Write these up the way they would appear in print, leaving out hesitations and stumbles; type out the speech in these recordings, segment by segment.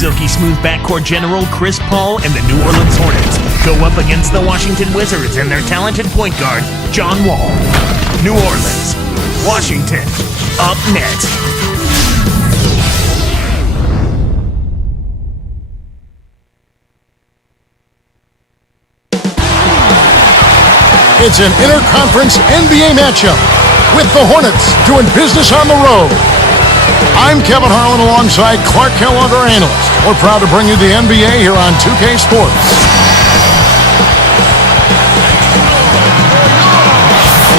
silky smooth backcourt general Chris Paul and the New Orleans Hornets go up against the Washington Wizards and their talented point guard, John Wall. New Orleans, Washington, up next. It's an interconference NBA matchup with the Hornets doing business on the road. I'm Kevin Harlan alongside Clark Kellogg, our analyst. We're proud to bring you the NBA here on 2K Sports.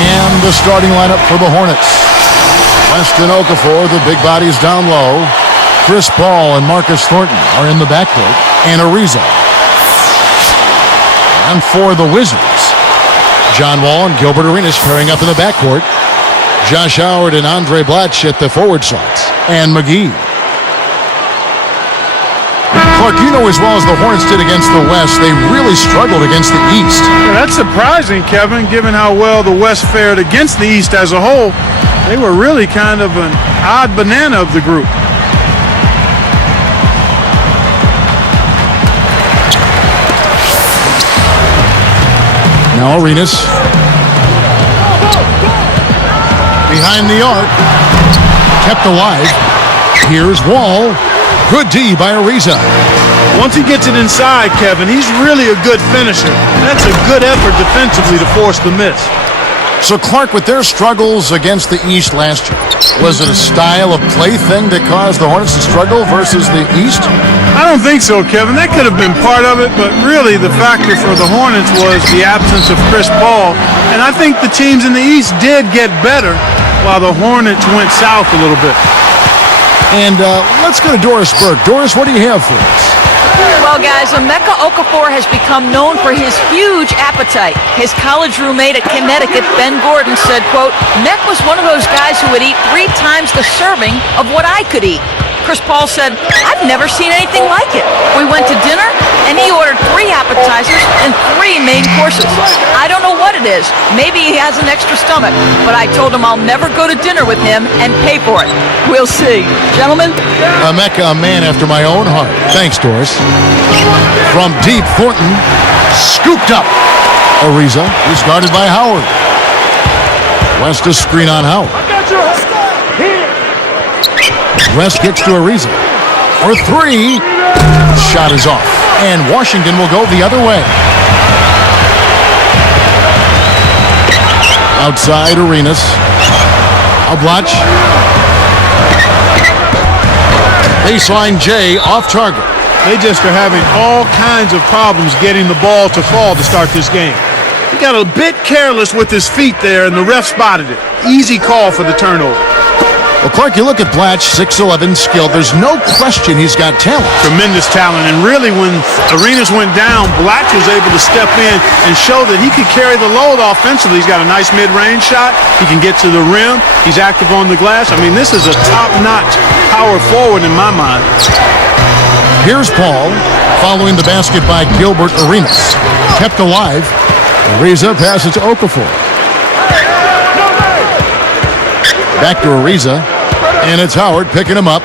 And the starting lineup for the Hornets. Weston Okafor, the big bodies down low. Chris Paul and Marcus Thornton are in the backcourt. And Ariza. And for the Wizards, John Wall and Gilbert Arenas pairing up in the backcourt. Josh Howard and Andre Blatch at the forward slots. And McGee. Clark, you know as well as the Hornets did against the West, they really struggled against the East. Yeah, that's surprising, Kevin, given how well the West fared against the East as a whole. They were really kind of an odd banana of the group. Now Arenas. Behind the arc. Kept alive. Here's Wall. Good D by Ariza. Once he gets it inside, Kevin, he's really a good finisher. That's a good effort defensively to force the miss. So Clark, with their struggles against the East last year, was it a style of play thing that caused the Hornets to struggle versus the East? I don't think so, Kevin. That could have been part of it, but really the factor for the Hornets was the absence of Chris Paul. And I think the teams in the East did get better while the Hornets went south a little bit. And let's go to Doris Burke. Doris, what do you have for us? Well, guys, Emeka Okafor has become known for his huge appetite. His college roommate at Connecticut, Ben Gordon, said, quote, Mek was one of those guys who would eat 3 times the serving of what I could eat. Chris Paul said, I've never seen anything like it. We went to dinner, and he ordered 3 appetizers and 3 main courses. I don't know what it is. Maybe he has an extra stomach, but I told him I'll never go to dinner with him and pay for it. We'll see. Gentlemen? Emeka, a man after my own heart. Thanks, Doris. From deep, Thornton scooped up. Ariza is guarded by Howard. West a screen on Howard. West kicks to Ariza. For 3. Shot is off. And Washington will go the other way. Outside Arenas. Blatch. Baseline J off target. They just are having all kinds of problems getting the ball to fall to start this game. He got a bit careless with his feet there, and the ref spotted it. Easy call for the turnover. Well, Clark, you look at Blatch, 6'11", skilled. There's no question he's got talent. Tremendous talent. And really, when Arenas went down, Blatch was able to step in and show that he could carry the load offensively. He's got a nice mid-range shot. He can get to the rim. He's active on the glass. I mean, this is a top-notch power forward in my mind. Here's Paul, following the basket by Gilbert Arenas. Kept alive. Ariza passes to Okafor. Back to Ariza, and it's Howard picking him up.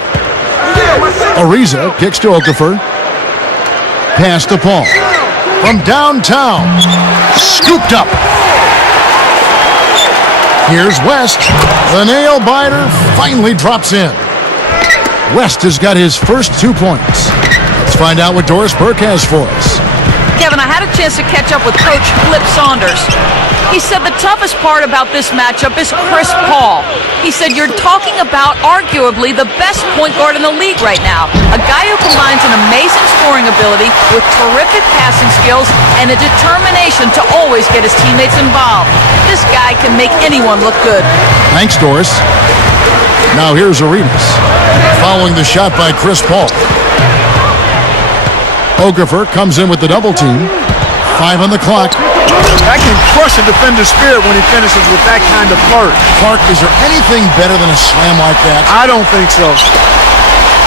Ariza kicks to Okafor. Pass to Paul. From downtown, scooped up. Here's West. The nail biter finally drops in. West has got his first 2 points. Let's find out what Doris Burke has for us. Kevin, I had a chance to catch up with Coach Flip Saunders. He said the toughest part about this matchup is Chris Paul. He said you're talking about arguably the best point guard in the league right now. A guy who combines an amazing scoring ability with terrific passing skills and a determination to always get his teammates involved. This guy can make anyone look good. Thanks, Doris. Now here's Arenas, following the shot by Chris Paul. Okafor comes in with the double team. 5 on the clock. That can crush a defender's spirit when he finishes with that kind of flirt. Clark, is there anything better than a slam like that? I don't think so.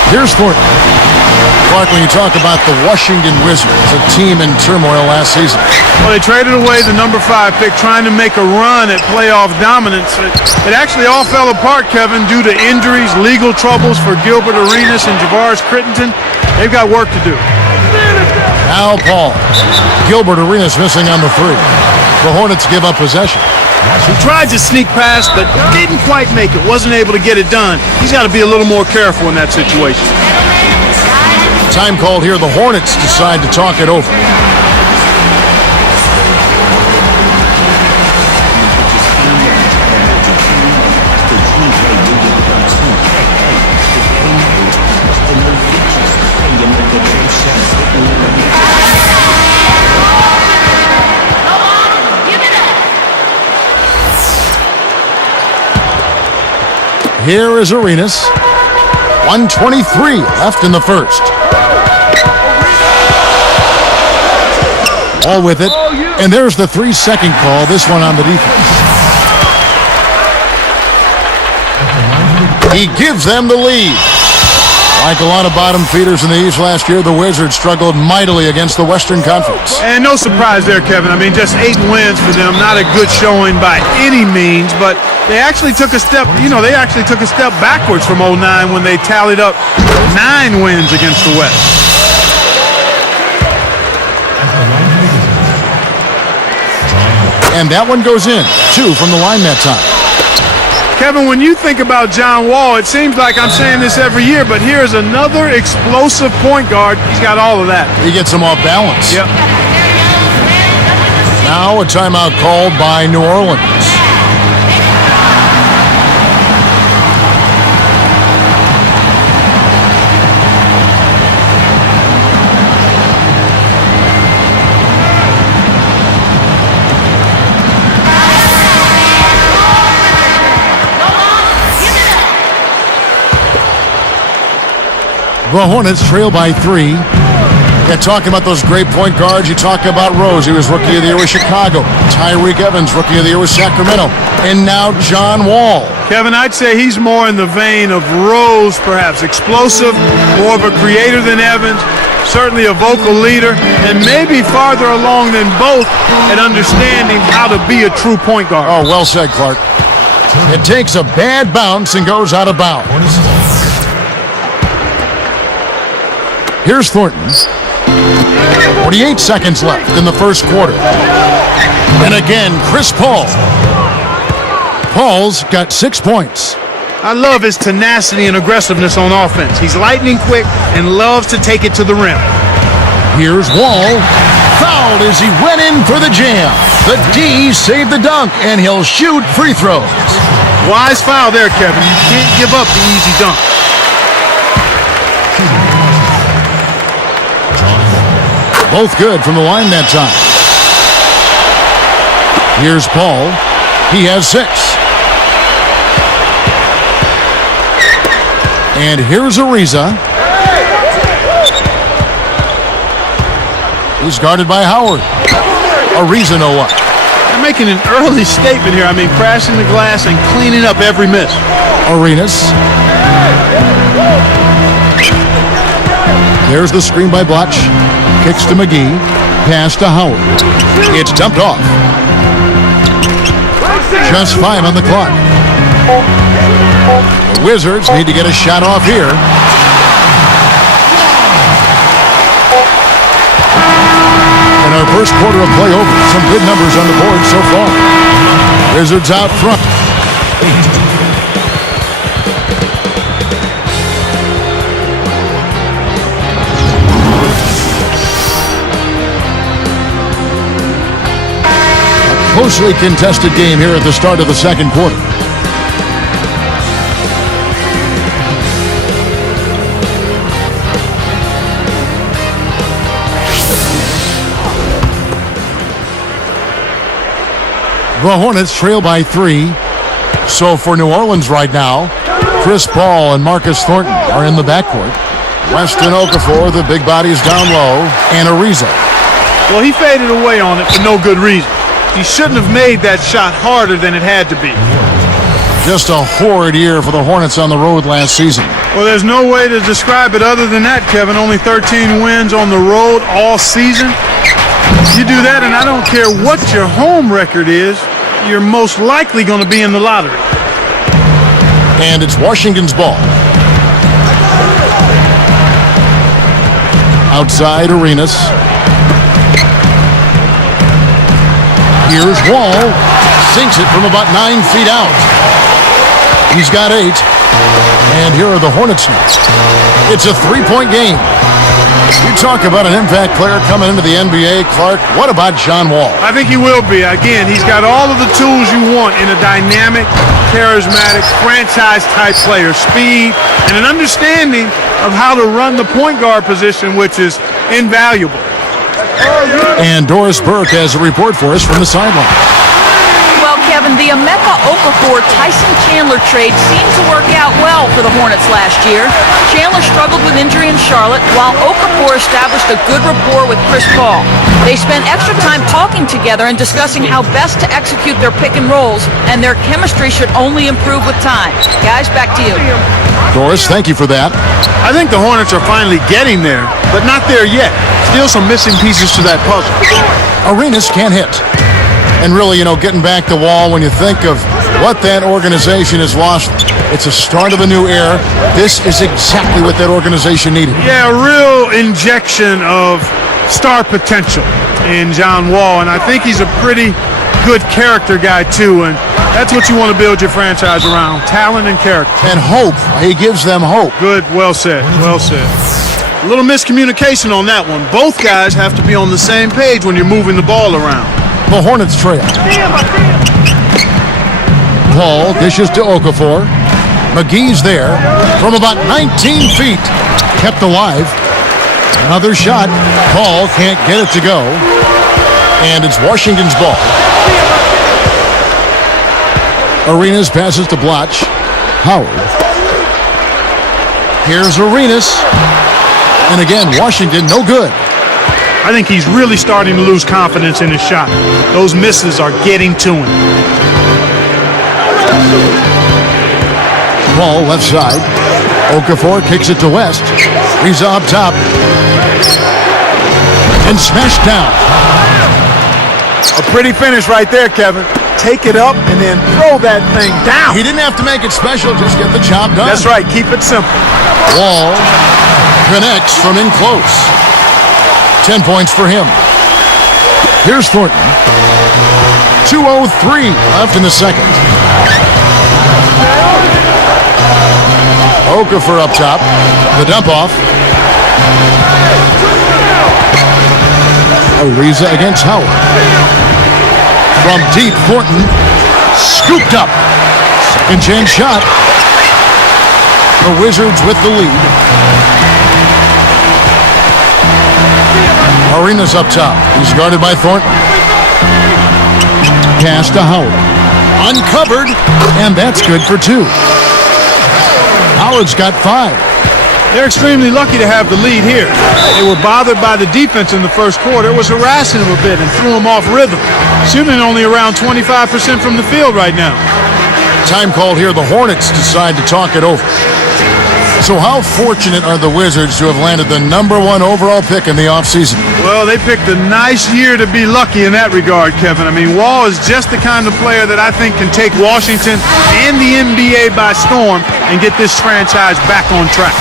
Here's Thornton. Clark, when you talk about the Washington Wizards, a team in turmoil last season. Well, they traded away the number 5 pick trying to make a run at playoff dominance. It actually all fell apart, Kevin, due to injuries, legal troubles for Gilbert Arenas and Javaris Crittenton. They've got work to do. Now Paul. Gilbert Arenas missing on the three. The Hornets give up possession. He tried to sneak past, but didn't quite make it. Wasn't able to get it done. He's got to be a little more careful in that situation. Time called here. The Hornets decide to talk it over. Here is Arenas. 1:23 left in the first. All with it. And there's the 3-second call, this one on the defense. He gives them the lead. Like a lot of bottom feeders in the East last year, the Wizards struggled mightily against the Western Conference. And no surprise there, Kevin. I mean, just 8 wins for them. Not a good showing by any means, but they actually took a step, they actually took a step backwards from 2009 when they tallied up 9 wins against the West. And that one goes in. 2 from the line that time. Kevin, when you think about John Wall, it seems like I'm saying this every year, but here's another explosive point guard. He's got all of that. He gets them off balance. Yep. Now a timeout called by New Orleans. The Hornets trail by 3. Yeah, talking about those great point guards, you talk about Rose. He was Rookie of the Year with Chicago. Tyreek Evans, Rookie of the Year with Sacramento. And now John Wall. Kevin, I'd say he's more in the vein of Rose, perhaps. Explosive, more of a creator than Evans. Certainly a vocal leader, and maybe farther along than both at understanding how to be a true point guard. Oh, well said, Clark. It takes a bad bounce and goes out of bounds. Here's Thornton. 48 seconds left in the first quarter. And again, Chris Paul. Paul's got 6 points. I love his tenacity and aggressiveness on offense. He's lightning quick and loves to take it to the rim. Here's Wall. Fouled as he went in for the jam. The D saved the dunk, and he'll shoot free throws. Wise foul there, Kevin. You can't give up the easy dunk. Both good from the line that time. Here's Paul. He has 6. And here's Ariza. He's guarded by Howard. Ariza no up. They're making an early statement here. I mean, crashing the glass and cleaning up every miss. Arenas. There's the screen by Blotch. Kicks to McGee. Pass to Howard. It's dumped off. Just 5 on the clock. The Wizards need to get a shot off here. In our first quarter of play over, some good numbers on the board so far. Wizards out front. Closely contested game here at the start of the second quarter. The Hornets trail by 3. So for New Orleans right now, Chris Paul and Marcus Thornton are in the backcourt. Weston Okafor, the big bodies down low, and Ariza. Well, he faded away on it for no good reason. He shouldn't have made that shot harder than it had to be. Just a horrid year for the Hornets on the road last season. Well, there's no way to describe it other than that, Kevin. Only 13 wins on the road all season. You do that, and I don't care what your home record is, you're most likely going to be in the lottery. And it's Washington's ball. Outside Arenas. Here's Wall. Sinks it from about 9 feet out. He's got 8. And here are the Hornets now. It's a 3-point game. You talk about an impact player coming into the NBA, Clark. What about John Wall? I think he will be. Again, he's got all of the tools you want in a dynamic, charismatic, franchise-type player. Speed and an understanding of how to run the point guard position, which is invaluable. And Doris Burke has a report for us from the sideline. Well, Kevin, the Emeka Okafor-Tyson Chandler trade seemed to work out well for the Hornets last year. Chandler struggled with injury in Charlotte, while Okafor established a good rapport with Chris Paul. They spent extra time talking together and discussing how best to execute their pick and rolls, and their chemistry should only improve with time. Guys, back to you. Doris, thank you for that. I think the Hornets are finally getting there, but not there yet. Still some missing pieces to that puzzle. Arenas can't hit. And really, getting back to Wall, when you think of what that organization has lost, it's a start of a new era. This is exactly what that organization needed. Yeah, a real injection of star potential in John Wall, and I think he's a pretty good character guy, too, and that's what you want to build your franchise around, talent and character. And hope. He gives them hope. Good, well said, well said. A little miscommunication on that one. Both guys have to be on the same page when you're moving the ball around. The Hornets trail. Paul dishes to Okafor. McGee's there from about 19 feet. Kept alive. Another shot. Paul can't get it to go. And it's Washington's ball. Arenas passes to Bloch. Howard. Here's Arenas. And again, Washington, no good. I think he's really starting to lose confidence in his shot. Those misses are getting to him. Paul left side. Okafor kicks it to West. He's up top. And smashed down. A pretty finish right there, Kevin. Take it up and then throw that thing down. He didn't have to make it special, just get the job done. That's right, keep it simple. Wall connects from in close. 10 points for him. Here's Thornton. 2:03 left in the second. Okafor up top. The dump off. Ariza against Howard. From deep, Thornton scooped up. Second chance shot. The Wizards with the lead. Arenas up top. He's guarded by Thornton. Pass to Howard. Uncovered, and that's good for 2. Howard's got 5. They're extremely lucky to have the lead here. They were bothered by the defense in the first quarter. It was harassing them a bit and threw them off rhythm. Shooting only around 25% from the field right now. Time called here. The Hornets decide to talk it over. So how fortunate are the Wizards to have landed the #1 overall pick in the offseason? Well, they picked a nice year to be lucky in that regard, Kevin. I mean, Wall is just the kind of player that I think can take Washington and the NBA by storm and get this franchise back on track.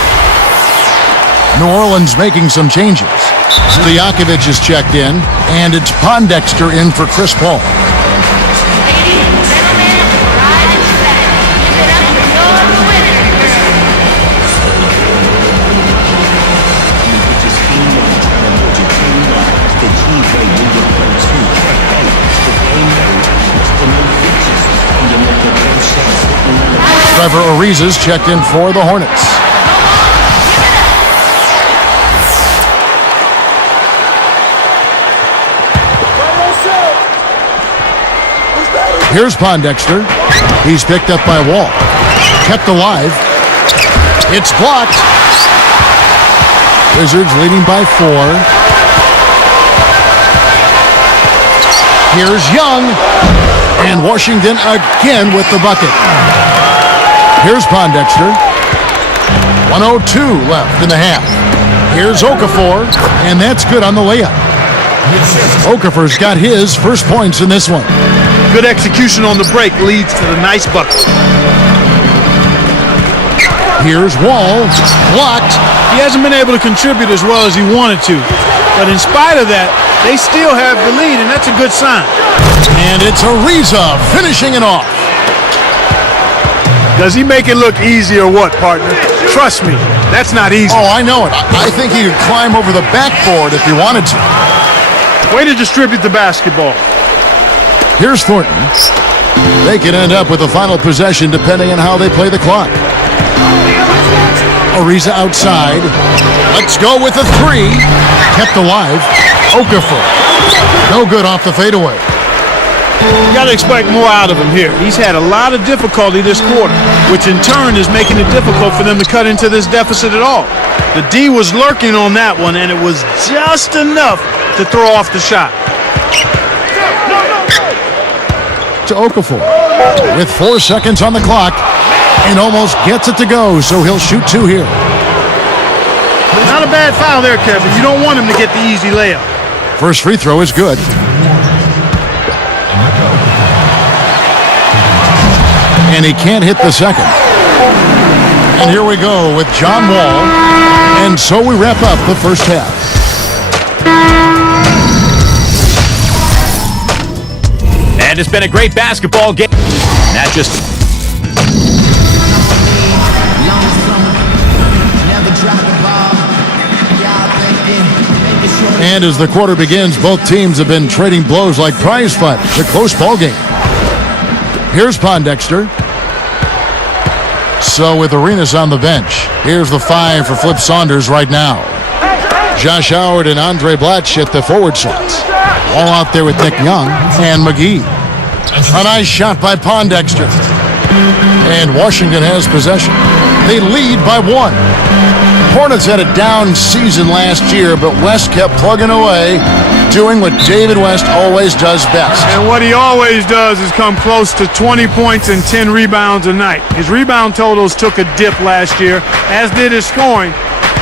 New Orleans making some changes. Stojakovic is checked in, and it's Pondexter in for Chris Paul. Trevor Ariza's checked in for the Hornets. Here's Pondexter. He's picked up by Wall. Kept alive. It's blocked. Wizards leading by 4. Here's Young. And Washington again with the bucket. Here's Pondexter. 1:02 left in the half. Here's Okafor, and that's good on the layup. Okafor's got his first points in this one. Good execution on the break leads to the nice bucket. Here's Wall, blocked. He hasn't been able to contribute as well as he wanted to. But in spite of that, they still have the lead, and that's a good sign. And it's Ariza finishing it off. Does he make it look easy or what, partner? Trust me, that's not easy. Oh, I know it. I think he could climb over the backboard if he wanted to. Way to distribute the basketball. Here's Thornton. They can end up with a final possession depending on how they play the clock. Ariza outside. Let's go with a three. Kept alive. Okafor. No good off the fadeaway. You got to expect more out of him here. He's had a lot of difficulty this quarter, which in turn is making it difficult for them to cut into this deficit at all. The D was lurking on that one, and it was just enough to throw off the shot. To Okafor with 4 seconds on the clock and almost gets it to go, so he'll shoot two here. Not a bad foul there, Kevin. You don't want him to get the easy layup. First free throw is good. And he can't hit the second. And here we go with John Wall. And so we wrap up the first half. And it's been a great basketball game. Not just... And as the quarter begins, both teams have been trading blows like prize fight. It's a close ball game. Here's Pondexter. So with Arenas on the bench, here's the 5 for Flip Saunders right now. Josh Howard and Andre Blatch at the forward slots. All out there with Nick Young and McGee. A nice shot by Pondexter. And Washington has possession. They lead by 1. Hornets had a down season last year, but West kept plugging away, doing what David West always does best. And what he always does is come close to 20 points and 10 rebounds a night. His rebound totals took a dip last year, as did his scoring,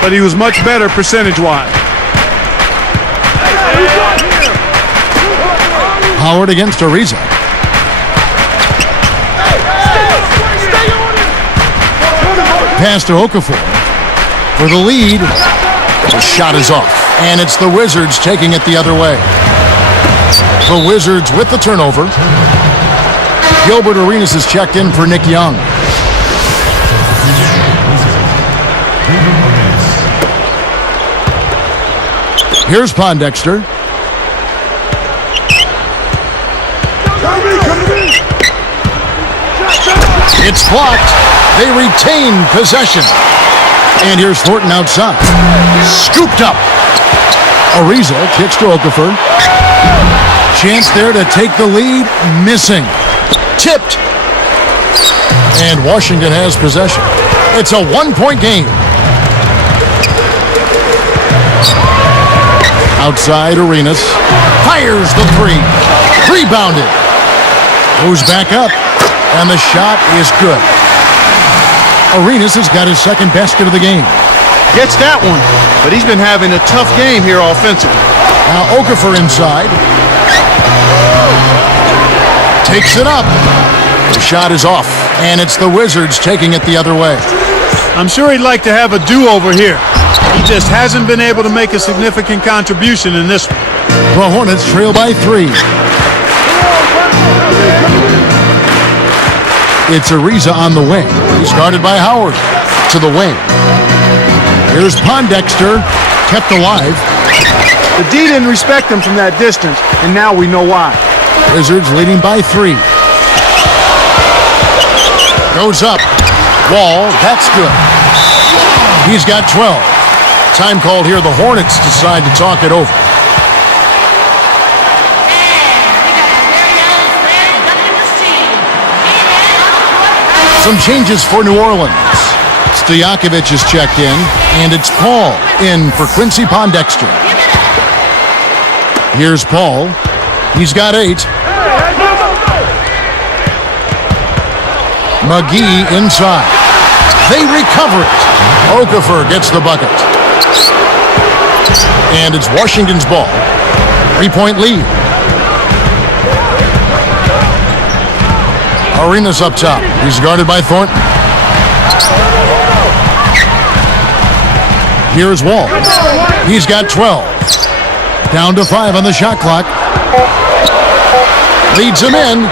but he was much better percentage-wise. Howard against Ariza. Pass to Okafor for the lead. The shot is off, and it's the Wizards taking it the other way. The Wizards with the turnover. Gilbert Arenas is checked in for Nick Young. Here's Pondexter. It's blocked. They retain possession. And here's Thornton outside. Scooped up. Ariza kicks to Okafor. Chance there to take the lead. Missing. Tipped. And Washington has possession. It's a 1-point game. Outside, Arenas fires the three. Rebounded. Goes back up. And the shot is good. Arenas has got his second basket of the game. Gets that one, but he's been having a tough game here offensively. Now Okafor inside. Takes it up. The shot is off, and it's the Wizards taking it the other way. I'm sure he'd like to have a do-over here. He just hasn't been able to make a significant contribution in this one. The Hornets trail by 3. It's Ariza on the wing. He's guarded by Howard. To the wing. Here's Pondexter, kept alive. The D didn't respect him from that distance, and now we know why. Wizards leading by 3. Goes up. Wall, that's good. He's got 12. Time called here. The Hornets decide to talk it over. Some changes for New Orleans. Stojakovic is checked in, and it's Paul in for Quincy Pondexter. Here's Paul. He's got 8. McGee inside. They recover it. Okafor gets the bucket. And it's Washington's ball. 3-point lead. Arenas up top. He's guarded by Thornton. Here's Wall. He's got 12. Down to 5 on the shot clock. Leads him in.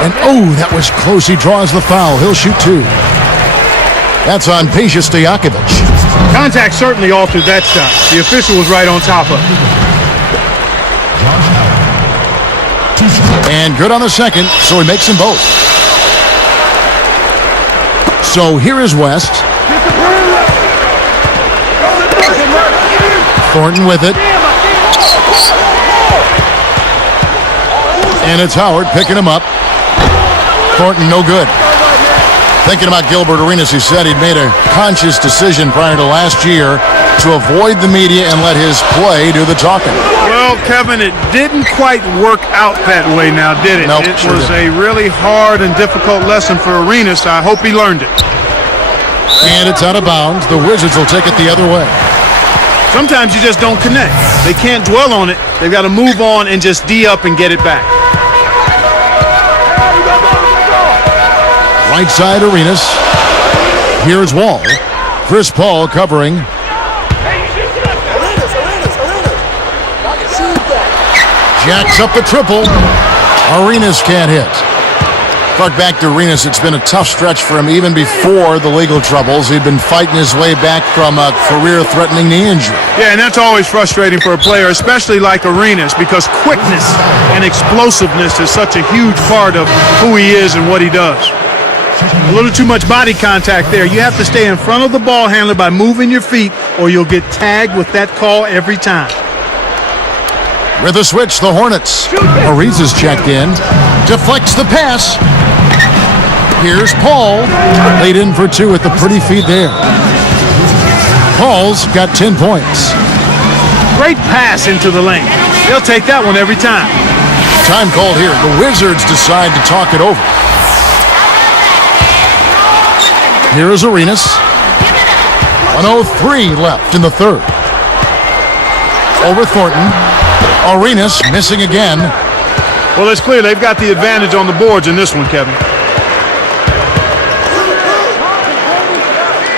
And oh, that was close. He draws the foul. He'll shoot 2. That's on Peja Stojakovic. Contact certainly altered that shot. The official was right on top of it. And good on the second, so he makes them both. So here is West. Thornton with it. And it's Howard picking him up. Thornton no good. Thinking about Gilbert Arenas, he said he'd made a conscious decision prior to last year to avoid the media and let his play do the talking. Well, Kevin, it didn't quite work out that way now, did it? Nope, it sure was didn't. a really hard and difficult lesson for Arenas. I hope he learned it. And it's out of bounds. The Wizards will take it the other way. Sometimes you just don't connect. They can't dwell on it. They've got to move on and just D up and get it back. Right side Arenas. Here's Wall. Chris Paul covering. Jacks up the triple. Arenas can't hit. Clark, back to Arenas. It's been a tough stretch for him even before the legal troubles. He'd been fighting his way back from a career-threatening knee injury. Yeah, and that's always frustrating for a player, especially like Arenas, because quickness and explosiveness is such a huge part of who he is and what he does. A little too much body contact there. You have to stay in front of the ball handler by moving your feet, or you'll get tagged with that call every time. With a switch, the Hornets. Ariza's checked in. Deflects the pass. Here's Paul. Laid in for 2 with the pretty feed there. Paul's got 10 points. Great pass into the lane. They'll take that one every time. Time called here. The Wizards decide to talk it over. Here is Arenas. 1:03 left in the third. Over Thornton. Arenas missing again. Well, it's clear they've got the advantage on the boards in this one, Kevin.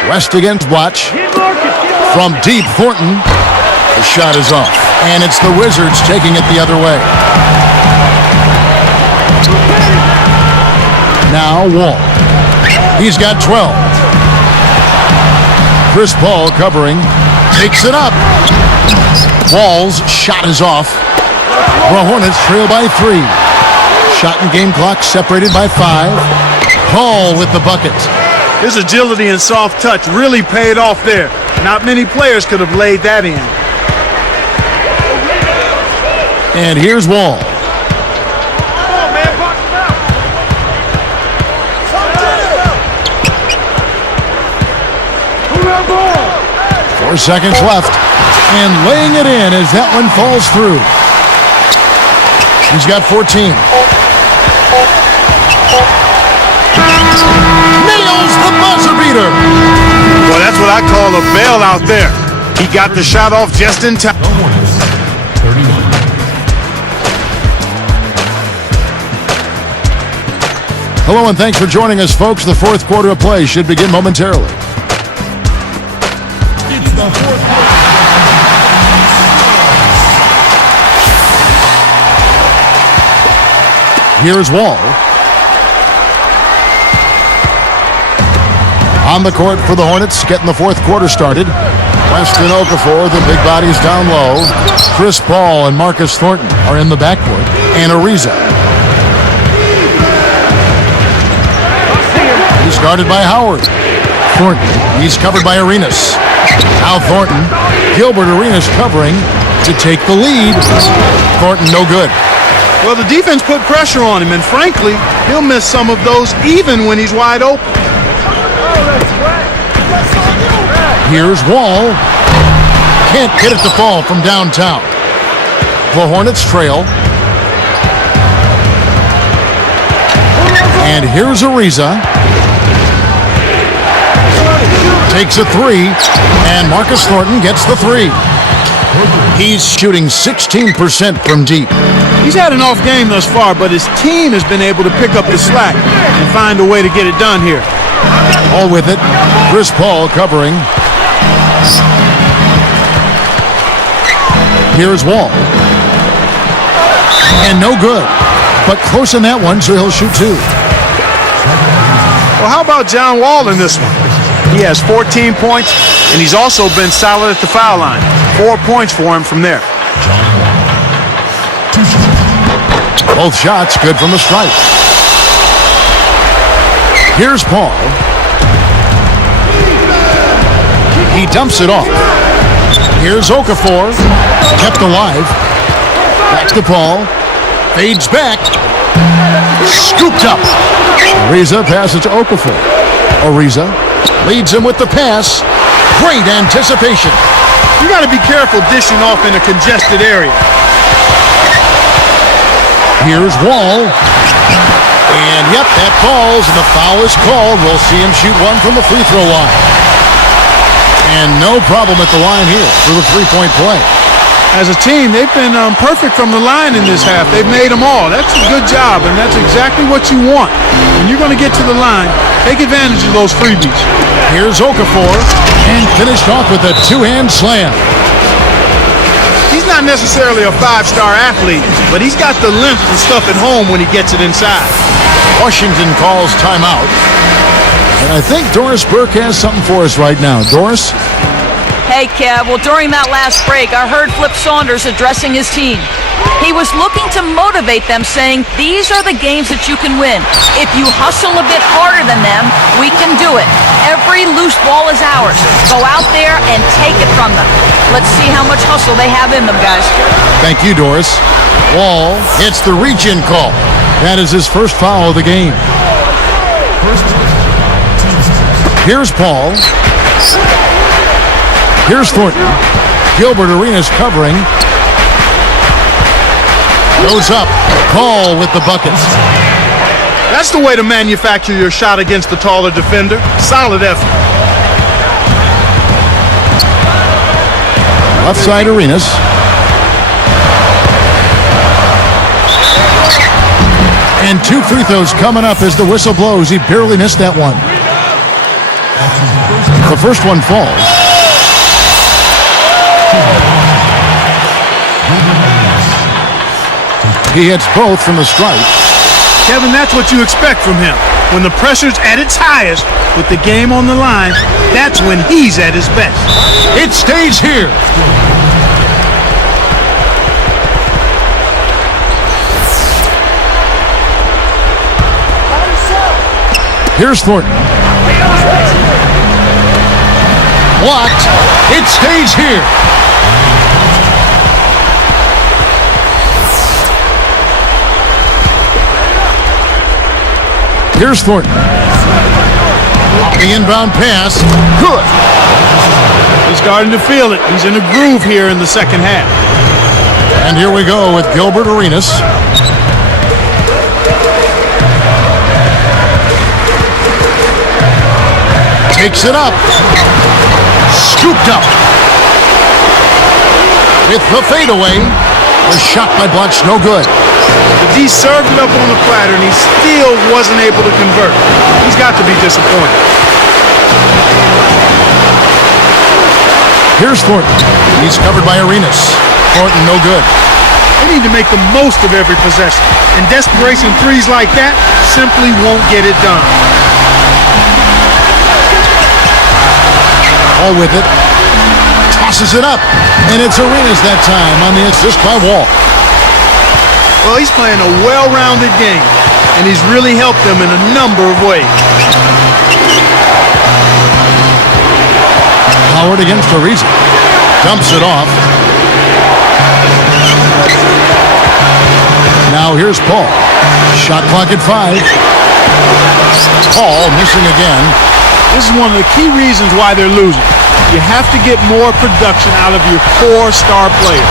West against Watch. From deep, Thornton. The shot is off. And it's the Wizards taking it the other way. Now Wall. He's got 12. Chris Paul covering. Takes it up. Wall's shot is off. The Hornets trail by 3. Shot and game clock separated by 5. Paul with the bucket. His agility and soft touch really paid off there. Not many players could have laid that in. And here's Wall. 4 seconds left. And laying it in as that one falls through. He's got 14. Nails the buzzer beater. Well, that's what I call a bailout there. He got the shot off just in time. Hello and thanks for joining us, folks. The fourth quarter of play should begin momentarily. It's the fourth quarter. Here's Wall. On the court for the Hornets, getting the fourth quarter started. Weston Okafor, the big bodies down low. Chris Paul and Marcus Thornton are in the backcourt. And Ariza. He's guarded by Howard. Thornton, he's covered by Arenas. Now Thornton. Gilbert Arenas covering to take the lead. Thornton no good. Well, the defense put pressure on him, and frankly, he'll miss some of those even when he's wide open. Here's Wall. Can't get it to fall from downtown. The Hornets trail. And here's Ariza. Takes a 3, and Marcus Thornton gets the 3. He's shooting 16% from deep. He's had an off game thus far, but his team has been able to pick up the slack and find a way to get it done here. All with it. Chris Paul covering. Here's Wall. And no good. But close in that one, so he'll shoot 2. Well, how about John Wall in this one? He has 14 points, and he's also been solid at the foul line. 4 points for him from there. Both shots good from the stripe. Here's Paul. He dumps it off. Here's Okafor. Kept alive. Back to Paul. Fades back. Scooped up. Ariza passes to Okafor. Ariza leads him with the pass. Great anticipation. You got to be careful dishing off in a congested area. Here's Wall. And yep, that falls, and the foul is called. We'll see him shoot one from the free throw line. And no problem at the line here for the three-point play. As a team, they've been perfect from the line in this half. They've made them all. That's a good job, and that's exactly what you want. When you're going to get to the line, take advantage of those freebies. Here's Okafor, and finished off with a two-hand slam. He's not necessarily a five-star athlete, but he's got the length and stuff at home when he gets it inside. Washington calls timeout. And I think Doris Burke has something for us right now. Doris? Hey, Kev. Well, during that last break, I heard Flip Saunders addressing his team. He was looking to motivate them, saying, these are the games that you can win. If you hustle a bit harder than them, we can do it. Every loose ball is ours. Go out there and take it from them. Let's see how much hustle they have in them, guys. Thank you, Doris. Wall hits the reach-in call. That is his first foul of the game. Here's Paul. Here's Thornton. Gilbert Arenas covering. Goes up. Paul with the buckets. That's the way to manufacture your shot against the taller defender. Solid effort. Left side Arenas. And 2 free throws coming up as the whistle blows. He barely missed that one. The first one falls. He hits both from the stripe. Kevin, that's what you expect from him. When the pressure's at its highest, with the game on the line, that's when he's at his best. It stays here. Here's Thornton. Blocked. It stays here. Here's Thornton. Off the inbound pass. Good. He's starting to feel it. He's in a groove here in the second half. And here we go with Gilbert Arenas. Takes it up. Scooped up. With the fadeaway. The shot by Butch, no good. But he served it up on the platter, and he still wasn't able to convert. He's got to be disappointed. Here's Thornton. He's covered by Arenas. Thornton, no good. They need to make the most of every possession. And desperation threes like that simply won't get it done. All with it. Tosses it up. And it's Arenas that time on the assist by Wall. Well, he's playing a well-rounded game, and he's really helped them in a number of ways. Howard against Ariza. Dumps it off. Now here's Paul. Shot clock at 5. Paul missing again. This is one of the key reasons why they're losing. You have to get more production out of your core star player.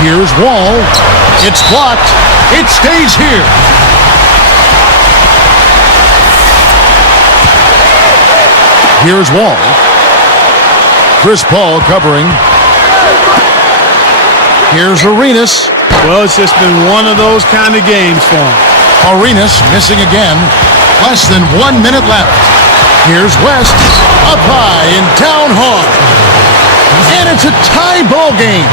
Here's Wall. It's blocked. It stays here. Here's Wall. Chris Paul covering. Here's Arenas. Well, it's just been one of those kind of games for him. Arenas missing again. Less than 1 minute left. Here's West, up high and down hard. And it's a tie ball game.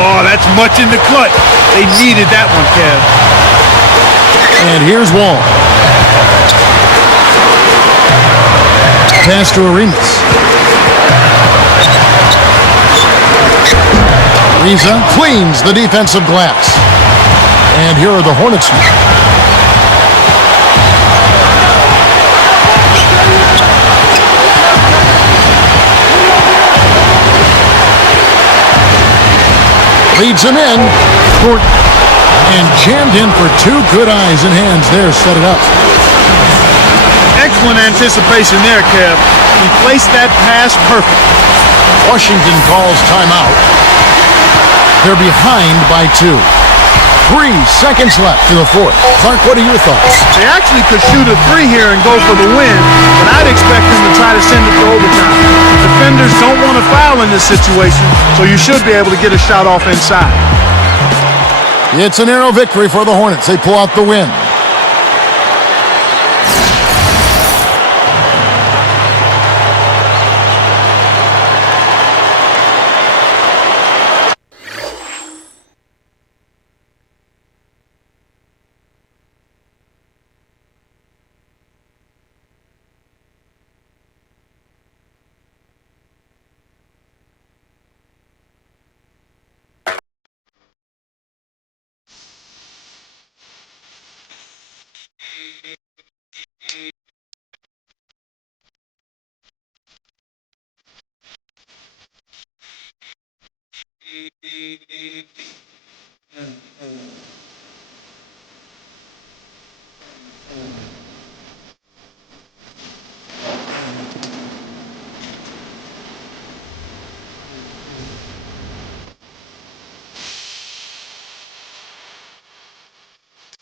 Oh, that's much in the clutch. They needed that one, Kev. And here's Wall. Pass to Arenas. Ariza cleans the defensive glass. And here are the Hornets. Leads him in. Thorton. And jammed in for two good eyes and hands there. Set it up. Excellent anticipation there, Kev. He placed that pass perfect. Washington calls timeout. They're behind by 2. 3 seconds left in the fourth. Clark, what are your thoughts? They actually could shoot a 3 here and go for the win, but I'd expect them to try to send it to overtime. Defenders don't want to foul in this situation, so you should be able to get a shot off inside. It's a narrow victory for the Hornets. They pull out the win.